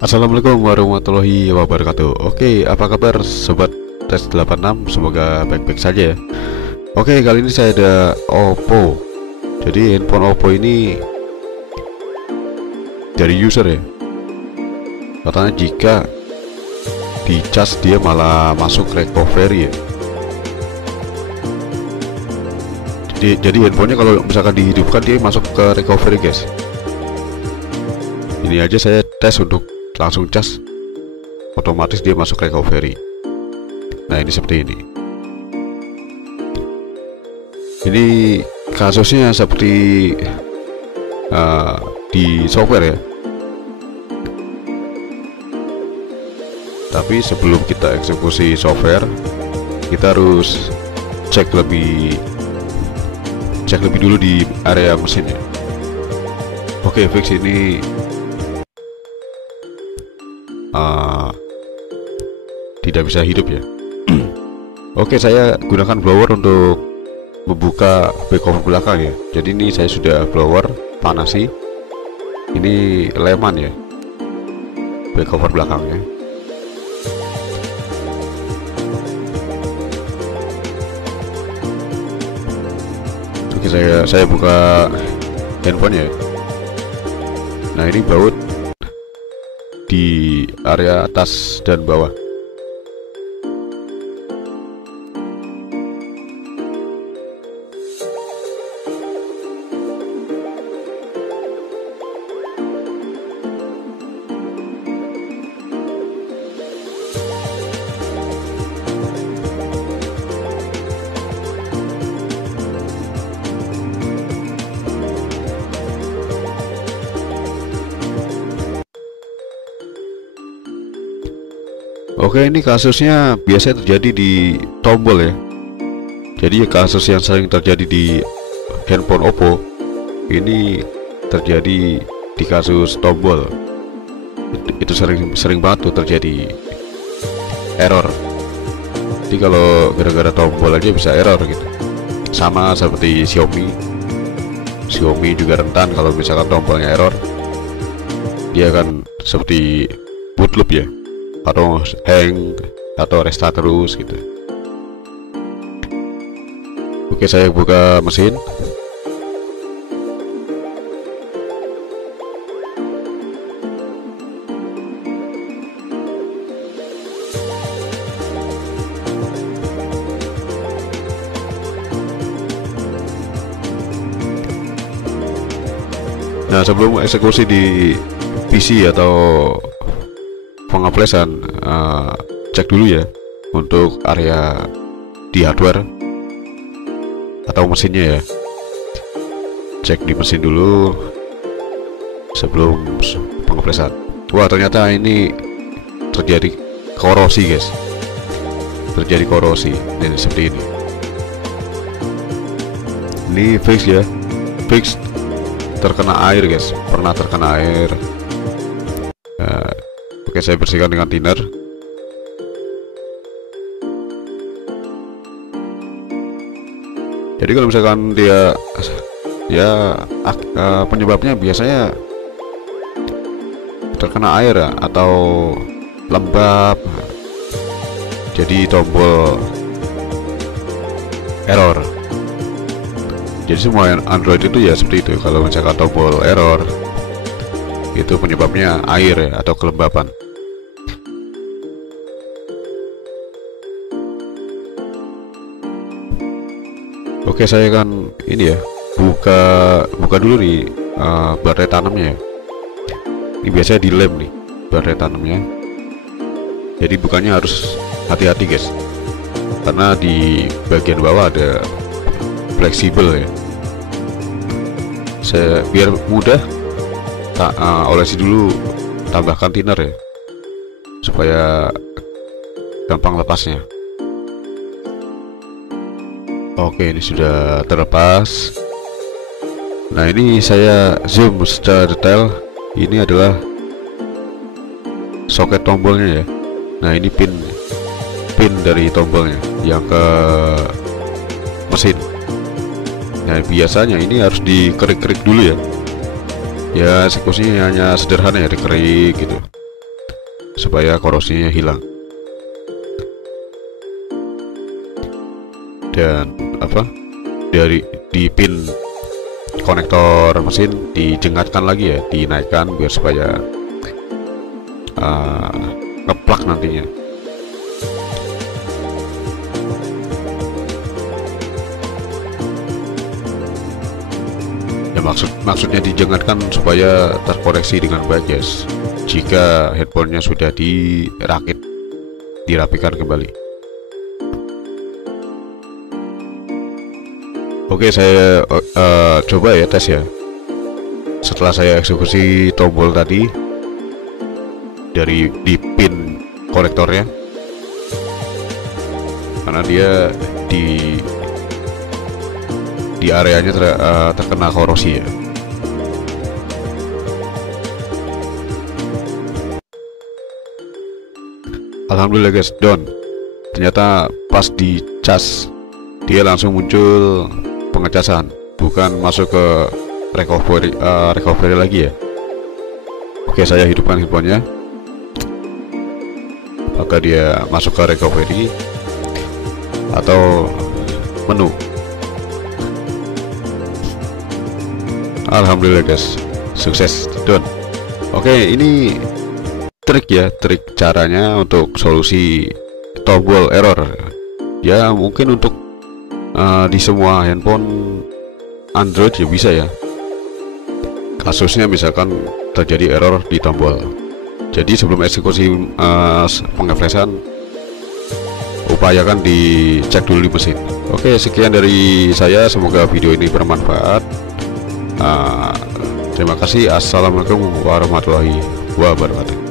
Assalamualaikum warahmatullahi wabarakatuh. Oke, apa kabar sobat tes 86? Semoga baik-baik saja ya. Oke, kali ini saya ada Oppo. Jadi handphone Oppo ini dari user ya. Katanya jika dicas dia malah masuk recovery ya. Jadi handphonenya kalau misalkan dihidupkan dia masuk ke recovery guys. Ini aja saya tes untuk langsung cas, otomatis dia masuk recovery. Nah ini seperti ini. Ini kasusnya seperti di software ya. Tapi sebelum kita eksekusi software, kita harus cek lebih dulu di area mesinnya. Oke, fix ini tidak bisa hidup ya. Oke, saya gunakan blower untuk membuka back cover belakang ya. Jadi ini saya sudah blower panasi. Ini leman ya, back cover belakangnya. Oke, saya buka handphone ya. Nah ini baut di area atas dan bawah. Oke, ini kasusnya biasanya terjadi di tombol ya. Jadi kasus yang sering terjadi di handphone Oppo ini terjadi di kasus tombol. Itu sering banget tuh terjadi error. Jadi kalau gara-gara tombol aja bisa error gitu. Sama seperti Xiaomi juga rentan kalau misalkan tombolnya error. Dia akan seperti boot loop ya, atau hang atau restart terus gitu. Oke, saya buka mesin. Nah, sebelum eksekusi di PC atau pengaplesan, cek dulu ya untuk area di hardware atau mesinnya ya. Cek di mesin dulu sebelum pengaplesan. Wah, ternyata ini terjadi korosi guys. Terjadi korosi dan seperti ini. Ini fix ya, fix terkena air guys, pernah terkena air. Oke, saya bersihkan dengan thinner. Jadi kalau misalkan dia ya penyebabnya biasanya terkena air ya, atau lembab, jadi tombol error. Jadi semua Android itu ya seperti itu. Kalau misalkan tombol error itu penyebabnya air ya, atau kelembapan. Oke, saya kan ini ya buka dulu nih baterai tanamnya ya. Ini biasanya dilem nih baterai tanamnya. Jadi bukannya harus hati-hati guys, karena di bagian bawah ada fleksibel ya. Saya biar mudah olesi dulu, tambahkan thinner ya, supaya gampang lepasnya. Oke, ini sudah terlepas. Nah, ini saya zoom secara detail. Ini adalah soket tombolnya ya. Nah, ini pin dari tombolnya yang ke mesin. Nah, biasanya ini harus dikerik-kerik dulu ya. Ya, eksekusinya hanya sederhana ya, dikerik gitu. supaya korosinya hilang. Dan dari di pin konektor mesin dijengatkan lagi ya, dinaikkan biar supaya ngeplak nantinya. Ya, maksudnya dijengatkan supaya terkoreksi dengan baik, guys. Jika handphonenya sudah dirapikan kembali. Oke, saya coba ya, tes ya. Setelah saya eksekusi tombol tadi di pin konektornya, karena dia di areanya terkena korosi ya. Alhamdulillah guys, down. Ternyata pas di cas dia langsung muncul pengecasan, bukan masuk ke recovery lagi ya. Oke, saya hidupkan handphonenya, maka dia masuk ke recovery atau menu. Alhamdulillah guys, sukses, done. Oke, ini trik ya, trik caranya untuk solusi tombol error ya. Mungkin untuk di semua handphone Android ya bisa ya. Kasusnya misalkan terjadi error di tombol, jadi sebelum eksekusi pengefreshan, upayakan dicek dulu di mesin. Oke, sekian dari saya, semoga video ini bermanfaat. Terima kasih. Assalamualaikum warahmatullahi wabarakatuh.